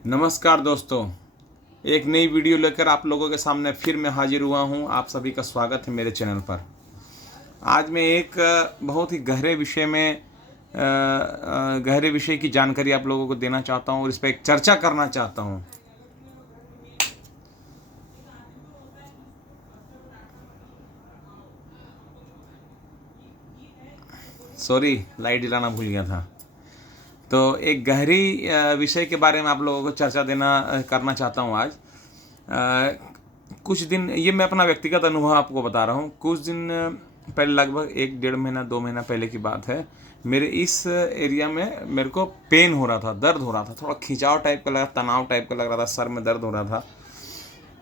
नमस्कार दोस्तों। एक नई वीडियो लेकर आप लोगों के सामने फिर मैं हाजिर हुआ हूं। आप सभी का स्वागत है मेरे चैनल पर। आज मैं एक बहुत ही गहरे विषय की जानकारी आप लोगों को देना चाहता हूं और इस पर एक चर्चा करना चाहता हूं। सॉरी, लाइट जलाना भूल गया था। तो एक गहरी विषय के बारे में आप लोगों को चर्चा करना चाहता हूं आज। कुछ दिन, ये मैं अपना व्यक्तिगत अनुभव आपको बता रहा हूँ। कुछ दिन पहले, लगभग 1 डेढ़ महीना 2 महीना पहले की बात है, मेरे इस एरिया में मेरे को पेन हो रहा था, दर्द हो रहा था, थोड़ा खिंचाव टाइप का लगा, तनाव टाइप का लग रहा था, सर में दर्द हो रहा था।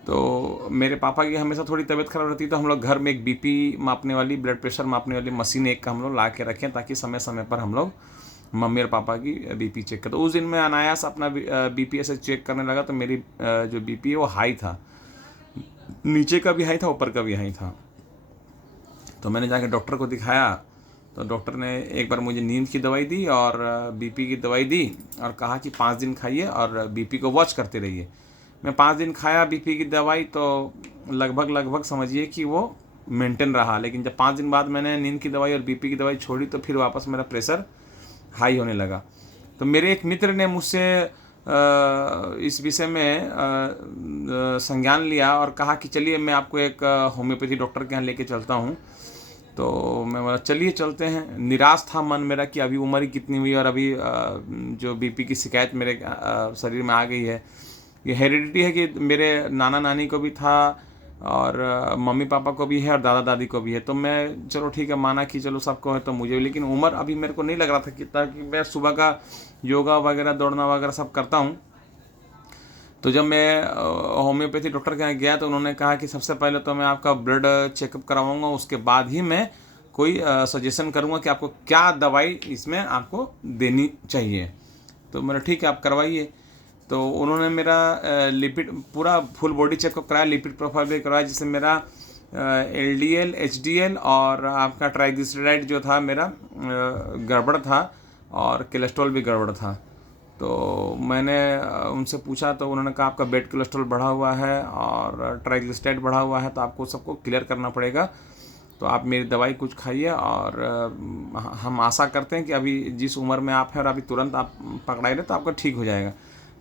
तो मेरे पापा की हमेशा थोड़ी तबीयत खराब रहती, तो हम लोग घर में एक बीपी मापने वाली, ब्लड प्रेशर मापने वाली मशीन एक का हम लोग ला के रखें, ताकि समय समय पर हम लोग मम्मी और पापा की बीपी चेक कर। तो उस दिन मैं अनायास अपना बीपी ऐसे चेक करने लगा, तो मेरी जो बीपी है वो हाई था। नीचे का भी हाई था, ऊपर का भी हाई था। तो मैंने जाके डॉक्टर को दिखाया। तो डॉक्टर ने एक बार मुझे नींद की दवाई दी और बीपी की दवाई दी और कहा कि 5 दिन खाइए और बीपी को वॉच करते रहिए। मैं 5 दिन खाया बीपी की दवाई, तो लगभग लगभग समझिए कि वो मेंटेन रहा। लेकिन जब 5 दिन बाद मैंने नींद की दवाई और बीपी की दवाई छोड़ी, तो फिर वापस मेरा प्रेशर हाई होने लगा। तो मेरे एक मित्र ने मुझसे इस विषय में संज्ञान लिया और कहा कि चलिए मैं आपको एक होम्योपैथी डॉक्टर के यहाँ लेके चलता हूँ। तो मैं बोला चलिए चलते हैं। निराश था मन मेरा कि अभी उम्र ही कितनी हुई और अभी जो बीपी की शिकायत मेरे शरीर में आ गई है। ये हेरिडिटी है कि मेरे नाना नानी को भी था और मम्मी पापा को भी है और दादा दादी को भी है। तो मैं चलो ठीक है, माना कि चलो सबको है तो मुझे भी। लेकिन उम्र अभी मेरे को नहीं लग रहा था कि, ताकि मैं सुबह का योगा वगैरह, दौड़ना वगैरह सब करता हूँ। तो जब मैं होम्योपैथी डॉक्टर के यहाँ गया, तो उन्होंने कहा कि सबसे पहले तो मैं आपका ब्लड चेकअप करवाऊँगा, उसके बाद ही मैं कोई सजेशन करूँगा कि आपको क्या दवाई इसमें आपको देनी चाहिए। तो मैंने ठीक है, आप करवाइए। तो उन्होंने मेरा लिपिड पूरा फुल बॉडी चेकअप कराया, लिपिड प्रोफाइल भी करवाया, जिससे मेरा LDL HDL और आपका ट्राइग्लिसराइड जो था मेरा गड़बड़ था और कोलेस्ट्रॉल भी गड़बड़ था। तो मैंने उनसे पूछा, तो उन्होंने कहा आपका बेड कोलेस्ट्रॉल बढ़ा हुआ है और ट्राइग्लिसराइड बढ़ा हुआ है, तो आपको सबको क्लियर करना पड़ेगा। तो आप मेरी दवाई कुछ खाइए और हम आशा करते हैं कि अभी जिस उम्र में आप हैं और अभी तुरंत आप पकड़ाइए तो आपका ठीक हो जाएगा।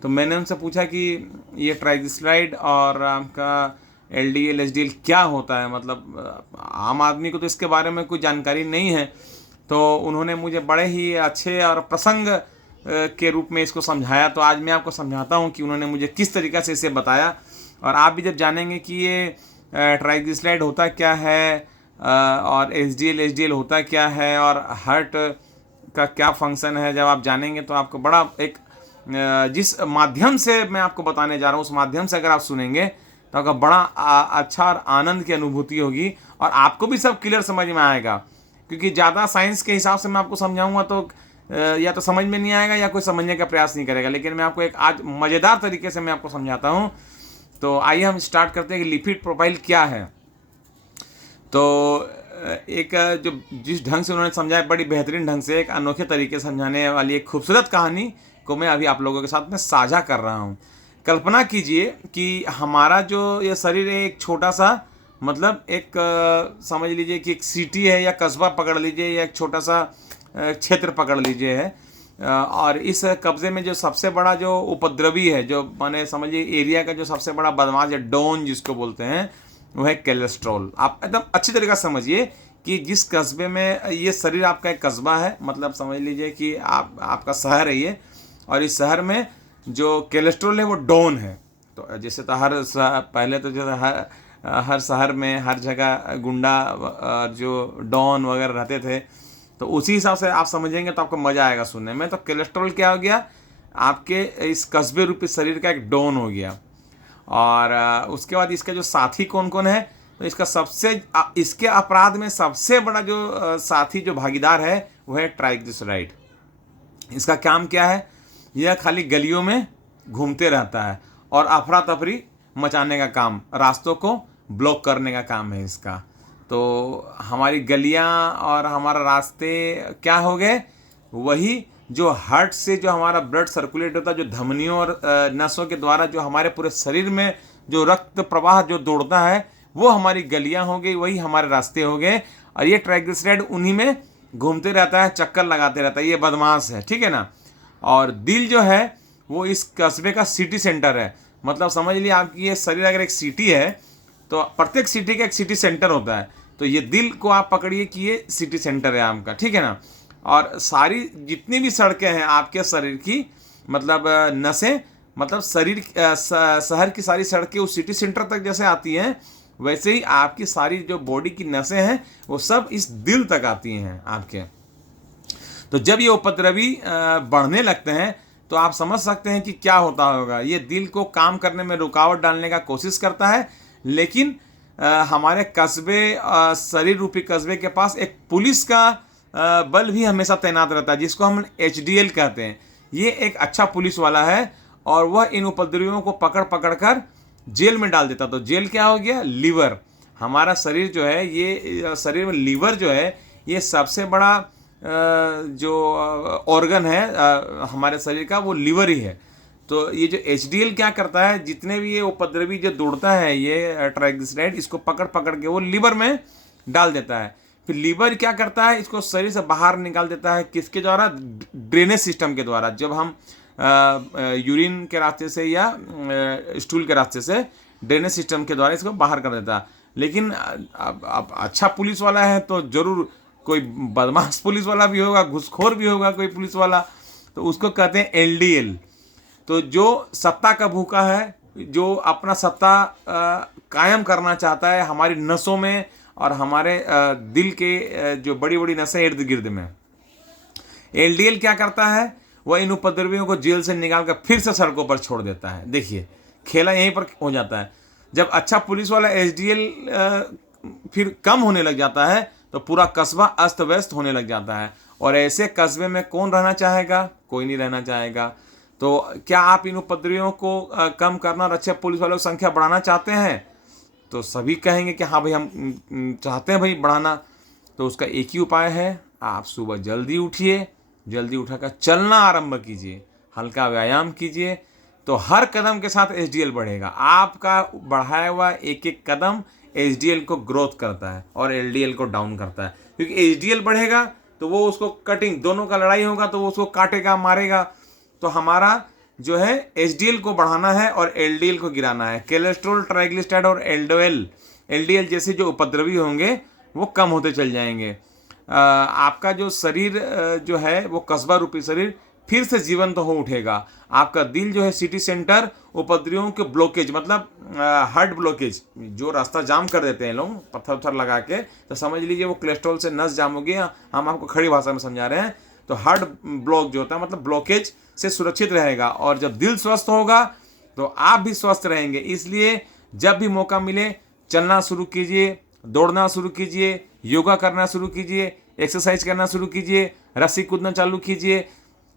तो मैंने उनसे पूछा कि ये ट्राइग्लिसराइड और आपका LDL HDL क्या होता है, मतलब आम आदमी को तो इसके बारे में कोई जानकारी नहीं है। तो उन्होंने मुझे बड़े ही अच्छे और प्रसंग के रूप में इसको समझाया। तो आज मैं आपको समझाता हूँ कि उन्होंने मुझे किस तरीक़े से इसे बताया। और आप भी जब जानेंगे कि ये ट्राइग्लिसराइड होता क्या है और HDL होता क्या है और हार्ट का क्या फंक्शन है, जब आप जानेंगे तो आपको बड़ा एक जिस माध्यम से मैं आपको बताने जा रहा हूँ, उस माध्यम से अगर आप सुनेंगे तो आपका बड़ा अच्छा और आनंद की अनुभूति होगी और आपको भी सब क्लियर समझ में आएगा। क्योंकि ज़्यादा साइंस के हिसाब से मैं आपको समझाऊंगा तो या तो समझ में नहीं आएगा या कोई समझने का प्रयास नहीं करेगा। लेकिन मैं आपको एक आज मज़ेदार तरीके से मैं आपको समझाता हूँ। तो आइए हम स्टार्ट करते हैं कि लिपिड प्रोफाइल क्या है। तो एक जो जिस ढंग से उन्होंने समझाया, बड़ी बेहतरीन ढंग से, एक अनोखे तरीके से समझाने वाली एक खूबसूरत कहानी को मैं अभी आप लोगों के साथ में साझा कर रहा हूँ। कल्पना कीजिए कि हमारा जो ये शरीर है, एक छोटा सा, मतलब एक समझ लीजिए कि एक सिटी है या कस्बा पकड़ लीजिए या एक छोटा सा क्षेत्र पकड़ लीजिए है। और इस कब्जे में जो सबसे बड़ा जो उपद्रवी है, जो माने समझिए एरिया का जो सबसे बड़ा बदमाश है, डॉन जिसको बोलते हैं, वो है कोलेस्ट्रॉल। आप एकदम अच्छी तरीके से समझिए कि जिस कस्बे में ये शरीर आपका एक कस्बा है, मतलब समझ लीजिए कि आपका शहर है ये, और इस शहर में जो कोलेस्ट्रॉल है वो डॉन है। तो जैसे तो पहले तो जो हर शहर में हर जगह गुंडा जो डॉन वगैरह रहते थे, तो उसी हिसाब से आप समझेंगे तो आपको मज़ा आएगा सुनने में। तो कोलेस्ट्रॉल क्या हो गया, आपके इस कस्बे रूपी शरीर का एक डॉन हो गया। और उसके बाद इसके जो साथी कौन कौन है, तो इसके अपराध में सबसे बड़ा जो साथी, जो भागीदार है, वो है ट्राइग्लिसराइड। इसका काम क्या है, यह खाली गलियों में घूमते रहता है और अफरा तफरी मचाने का काम, रास्तों को ब्लॉक करने का काम है इसका। तो हमारी गलियां और हमारा रास्ते क्या हो गए, वही जो हार्ट से जो हमारा ब्लड सर्कुलेट होता है, जो धमनियों और नसों के द्वारा जो हमारे पूरे शरीर में जो रक्त प्रवाह जो दौड़ता है, वो हमारी गलियां हो गई, वही हमारे रास्ते हो गए। और ये ट्राइग्लिसराइड उन्हीं में घूमते रहता है, चक्कर लगाते रहता है, ये बदमाश है, ठीक है ना। और दिल जो है वो इस कस्बे का सिटी सेंटर है। मतलब समझ लिया आपकी ये शरीर अगर एक सिटी है तो प्रत्येक सिटी का एक सिटी सेंटर होता है। तो ये दिल को आप पकड़िए कि ये सिटी सेंटर है आपका, ठीक है ना। और सारी जितनी भी सड़कें हैं आपके शरीर की, मतलब नसें, मतलब शरीर शहर की सारी सड़कें उस सिटी सेंटर तक जैसे आती हैं, वैसे ही आपकी सारी जो बॉडी की नसें हैं वो सब इस दिल तक आती हैं आपके। तो जब ये उपद्रवी बढ़ने लगते हैं तो आप समझ सकते हैं कि क्या होता होगा। ये दिल को काम करने में रुकावट डालने का कोशिश करता है, लेकिन हमारे कस्बे, शरीर रूपी कस्बे के पास एक पुलिस का बल भी हमेशा तैनात रहता है, जिसको हम HDL कहते हैं। ये एक अच्छा पुलिस वाला है और वह इन उपद्रवियों को पकड़ पकड़ कर जेल में डाल देता। तो जेल क्या हो गया? लीवर। हमारा शरीर जो है, ये शरीर में लीवर जो है ये सबसे बड़ा जो ऑर्गन है हमारे शरीर का, वो लीवर ही है। तो ये जो HDL क्या करता है, जितने भी ये उपद्रवी जो दौड़ता है ये ट्राइग्लिसराइड, इसको पकड़ पकड़ के वो लीवर में डाल देता है। फिर लीवर क्या करता है, इसको शरीर से बाहर निकाल देता है। किसके द्वारा? ड्रेनेज सिस्टम के द्वारा। जब हम यूरिन के रास्ते से या स्टूल के रास्ते से, ड्रेनेज सिस्टम के द्वारा इसको बाहर कर देता है। लेकिन अब अच्छा पुलिस वाला है तो जरूर कोई बदमाश पुलिस वाला भी होगा, घुसखोर भी होगा कोई पुलिस वाला, तो उसको कहते हैं LDL। तो जो सत्ता का भूखा है, जो अपना सत्ता कायम करना चाहता है हमारी नसों में और हमारे दिल के जो बड़ी बड़ी नसें इर्द गिर्द में, LDL क्या करता है, वह इन उपद्रवियों को जेल से निकाल कर फिर से सड़कों पर छोड़ देता है। देखिए खेला यहीं पर हो जाता है। जब अच्छा पुलिस वाला HDL फिर कम होने लग जाता है तो पूरा कस्बा अस्त व्यस्त होने लग जाता है। और ऐसे कस्बे में कौन रहना चाहेगा? कोई नहीं रहना चाहेगा। तो क्या आप इन उपद्रवियों को कम करना और अच्छे पुलिस वालों की संख्या बढ़ाना चाहते हैं? तो सभी कहेंगे कि हाँ भाई, हम चाहते हैं भाई बढ़ाना। तो उसका एक ही उपाय है, आप सुबह जल्दी उठिए, जल्दी उठाकर चलना आरंभ कीजिए, हल्का व्यायाम कीजिए। तो हर कदम के साथ HDL बढ़ेगा। आपका बढ़ाया हुआ एक एक कदम HDL को ग्रोथ करता है और LDL को डाउन करता है। क्योंकि HDL बढ़ेगा तो वो उसको कटिंग, दोनों का लड़ाई होगा तो वो उसको काटेगा, मारेगा। तो हमारा जो है HDL को बढ़ाना है और LDL को गिराना है। कोलेस्ट्रॉल, ट्राइग्लिसराइड और LDL जैसे जो उपद्रवी होंगे वो कम होते चल जाएंगे। आपका जो शरीर जो है वो कस्बा रूपी शरीर फिर से जीवंत हो उठेगा। आपका दिल जो है सिटी सेंटर, उपद्रवियों के ब्लॉकेज, मतलब हार्ट ब्लॉकेज, जो रास्ता जाम कर देते हैं लोग पत्थर उत्थर लगा के, तो समझ लीजिए वो कोलेस्ट्रॉल से नस जाम हो गया। हम आपको खड़ी भाषा में समझा रहे हैं। तो हार्ट ब्लॉक जो होता है, मतलब ब्लॉकेज से सुरक्षित रहेगा। और जब दिल स्वस्थ होगा तो आप भी स्वस्थ रहेंगे। इसलिए जब भी मौका मिले चलना शुरू कीजिए, दौड़ना शुरू कीजिए, योगा करना शुरू कीजिए, एक्सरसाइज करना शुरू कीजिए, रस्सी कूदना चालू कीजिए।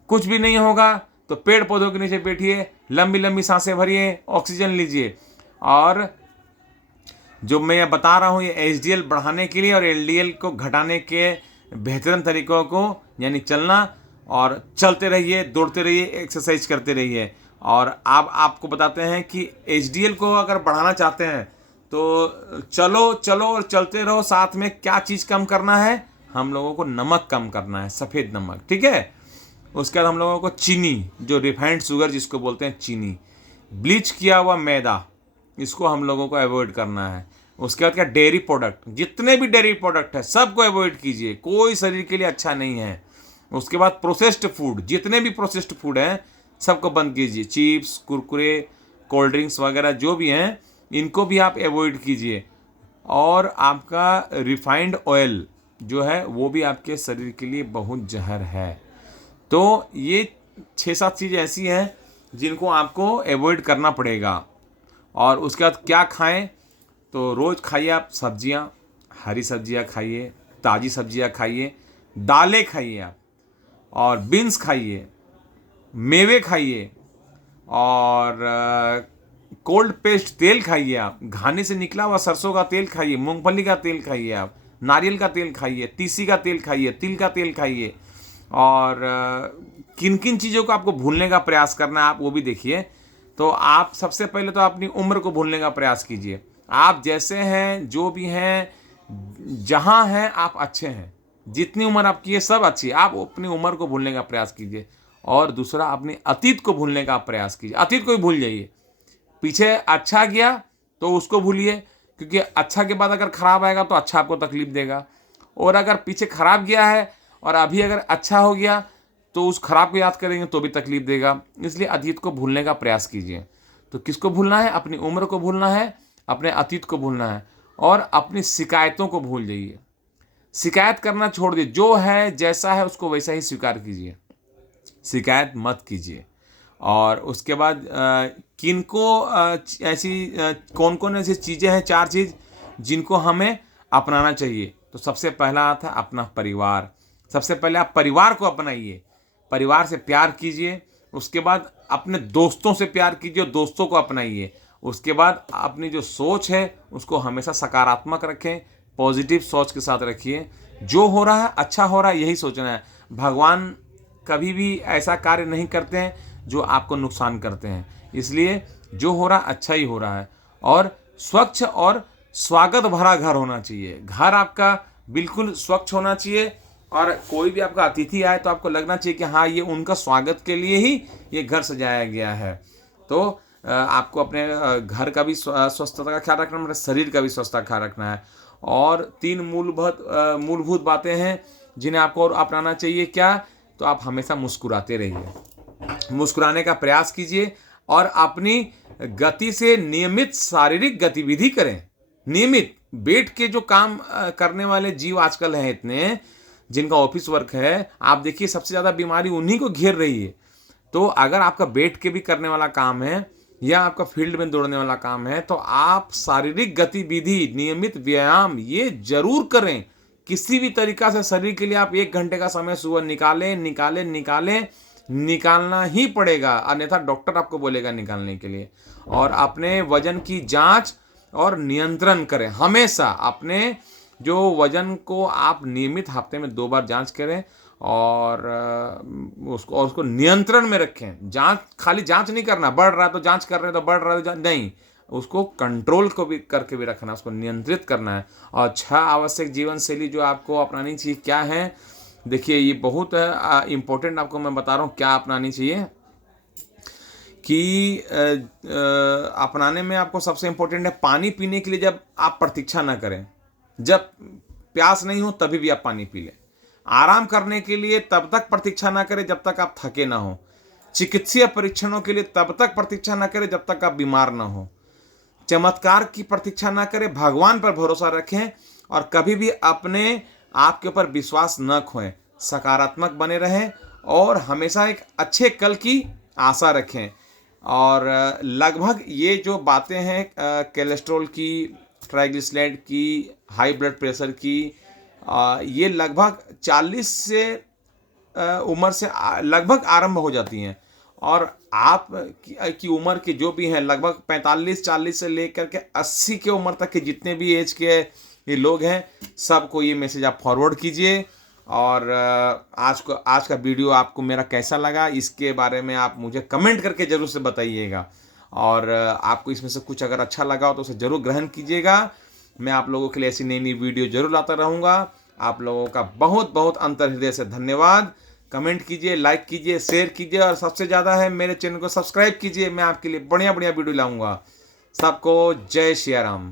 कुछ भी नहीं होगा तो पेड़ पौधों के नीचे बैठिए, लंबी लंबी सांसें भरिए, ऑक्सीजन लीजिए। और जो मैं बता रहा हूँ ये HDL बढ़ाने के लिए और LDL को घटाने के बेहतरीन तरीकों को, यानी चलना, और चलते रहिए, दौड़ते रहिए, एक्सरसाइज करते रहिए। और आपको बताते हैं कि HDL को अगर बढ़ाना चाहते हैं तो चलो चलो और चलते रहो। साथ में क्या चीज़ कम करना है? हम लोगों को नमक कम करना है, सफ़ेद नमक, ठीक है। उसके बाद हम लोगों को चीनी, जो रिफाइंड शुगर जिसको बोलते हैं चीनी, ब्लीच किया हुआ मैदा, इसको हम लोगों को अवॉइड करना है। उसके बाद क्या? डेयरी प्रोडक्ट, जितने भी डेयरी प्रोडक्ट है सबको अवॉइड कीजिए, कोई शरीर के लिए अच्छा नहीं है। उसके बाद प्रोसेस्ड फूड, जितने भी प्रोसेस्ड फूड हैं सबको बंद कीजिए। चिप्स, कुरकुरे, कोल्ड ड्रिंक्स वगैरह जो भी हैं इनको भी आप अवॉइड कीजिए। और आपका रिफाइंड ऑयल जो है वो भी आपके शरीर के लिए बहुत जहर है। तो ये 6-7 चीज़ ऐसी हैं जिनको आपको अवॉइड करना पड़ेगा। और उसके बाद क्या खाएं? तो रोज़ खाइए आप सब्जियां, हरी सब्जियां खाइए, ताज़ी सब्जियां खाइए, दालें खाइए आप, और बीन्स खाइए, मेवे खाइए, और कोल्ड पेस्ट तेल खाइए आप, घानी से निकला हुआ सरसों का तेल खाइए, मूंगफली का तेल खाइए आप, नारियल का तेल खाइए, तीसी का तेल खाइए, तिल का तेल खाइए। और किन किन चीज़ों को आपको भूलने का प्रयास करना है आप वो भी देखिए। तो आप सबसे पहले तो अपनी उम्र को भूलने का प्रयास कीजिए। आप जैसे हैं, जो भी हैं, जहाँ हैं आप अच्छे हैं, जितनी उम्र आपकी है सब अच्छी है। आप अपनी उम्र को भूलने का प्रयास कीजिए। और दूसरा, अपने अतीत को भूलने का प्रयास कीजिए। अतीत को ही भूल जाइए। पीछे अच्छा गया तो उसको भूलिए, क्योंकि अच्छा के बाद अगर खराब आएगा तो अच्छा आपको तकलीफ देगा। और अगर पीछे खराब गया है और अभी अगर अच्छा हो गया तो उस खराब को याद करेंगे तो भी तकलीफ देगा। इसलिए अतीत को भूलने का प्रयास कीजिए। तो किसको भूलना है? अपनी उम्र को भूलना है, अपने अतीत को भूलना है, और अपनी शिकायतों को भूल जाइए। शिकायत करना छोड़ दीजिए। जो है जैसा है उसको वैसा ही स्वीकार कीजिए, शिकायत मत कीजिए। और उसके बाद किनको ऐसी कौन कौन ऐसी चीज़ें हैं, 4 चीज़ जिनको हमें अपनाना चाहिए। तो सबसे पहला आता है अपना परिवार। सबसे पहले आप परिवार को अपनाइए, परिवार से प्यार कीजिए। उसके बाद अपने दोस्तों से प्यार कीजिए, दोस्तों को अपनाइए। उसके बाद अपनी जो सोच है उसको हमेशा सकारात्मक रखें, पॉजिटिव सोच के साथ रखिए। जो हो रहा है अच्छा हो रहा है यही सोचना है। भगवान कभी भी ऐसा कार्य नहीं करते हैं जो आपको नुकसान करते हैं। इसलिए जो हो रहा अच्छा ही हो रहा है। और स्वच्छ और स्वागत भरा घर होना चाहिए। घर आपका बिल्कुल स्वच्छ होना चाहिए, और कोई भी आपका अतिथि आए तो आपको लगना चाहिए कि हाँ, ये उनका स्वागत के लिए ही ये घर सजाया गया है। तो आपको अपने घर का भी स्वस्थता का ख्याल रखना है, मतलब शरीर का भी स्वस्थता का ख्याल रखना है। और 3 मूलभूत बातें हैं जिन्हें आपको और अपनाना चाहिए। क्या? तो आप हमेशा मुस्कुराते रहिए, मुस्कुराने का प्रयास कीजिए, और अपनी गति से नियमित शारीरिक गतिविधि करें। नियमित बैठ के जो काम करने वाले जीव आजकल हैं इतने, जिनका ऑफिस वर्क है, आप देखिए सबसे ज़्यादा बीमारी उन्हीं को घेर रही है। तो अगर आपका बैठ के भी करने वाला काम है या आपका फील्ड में दौड़ने वाला काम है तो आप शारीरिक गतिविधि, नियमित व्यायाम ये जरूर करें। किसी भी तरीका से शरीर के लिए आप 1 घंटे का समय सुबह निकालना ही पड़ेगा, अन्यथा डॉक्टर आपको बोलेगा निकालने के लिए। और अपने वजन की जांच और नियंत्रण करें। हमेशा अपने जो वजन को आप नियमित हफ्ते में 2 बार जांच करें, और उसको नियंत्रण में रखें। जांच, खाली जांच नहीं करना, बढ़ रहा है तो जांच कर रहे हैं तो बढ़ रहा है नहीं, उसको कंट्रोल को भी करके भी रखना, उसको नियंत्रित करना है। और 6 आवश्यक जीवन शैली जो आपको अपनानी चाहिए क्या है? देखिए, ये बहुत इम्पोर्टेंट आपको मैं बता रहा हूँ क्या अपनानी चाहिए। कि अपनाने में आपको सबसे इम्पोर्टेंट है, पानी पीने के लिए जब आप प्रतीक्षा ना करें। जब प्यास नहीं हो तभी भी आप पानी पी लें। आराम करने के लिए तब तक प्रतीक्षा ना करें जब तक आप थके ना हो। चिकित्सीय परीक्षणों के लिए तब तक प्रतीक्षा ना करें जब तक आप बीमार ना हो। चमत्कार की प्रतीक्षा ना करें, भगवान पर भरोसा रखें, और कभी भी अपने आप के ऊपर विश्वास न खोएं। सकारात्मक बने रहें और हमेशा एक अच्छे कल की आशा रखें। और लगभग ये जो बातें हैं कोलेस्ट्रॉल की, ट्राइग्लिसराइड की, हाई ब्लड प्रेशर की, ये लगभग 40 से उम्र से लगभग आरंभ हो जाती हैं। और आप की उम्र के जो भी हैं, लगभग 45-40 से लेकर के 80 के उम्र तक के जितने भी एज के ये लोग हैं, सबको ये मैसेज आप फॉरवर्ड कीजिए। और आज का वीडियो आपको मेरा कैसा लगा इसके बारे में आप मुझे कमेंट करके ज़रूर से बताइएगा। और आपको इसमें से कुछ अगर अच्छा लगा हो तो उसे ज़रूर ग्रहण कीजिएगा। मैं आप लोगों के लिए ऐसी नई नई वीडियो जरूर लाता रहूँगा। आप लोगों का बहुत बहुत अंतर्हृदय से धन्यवाद। कमेंट कीजिए, लाइक कीजिए, शेयर कीजिए, और सबसे ज़्यादा है मेरे चैनल को सब्सक्राइब कीजिए। मैं आपके लिए बढ़िया बढ़िया वीडियो लाऊंगा। सबको जय श्री राम।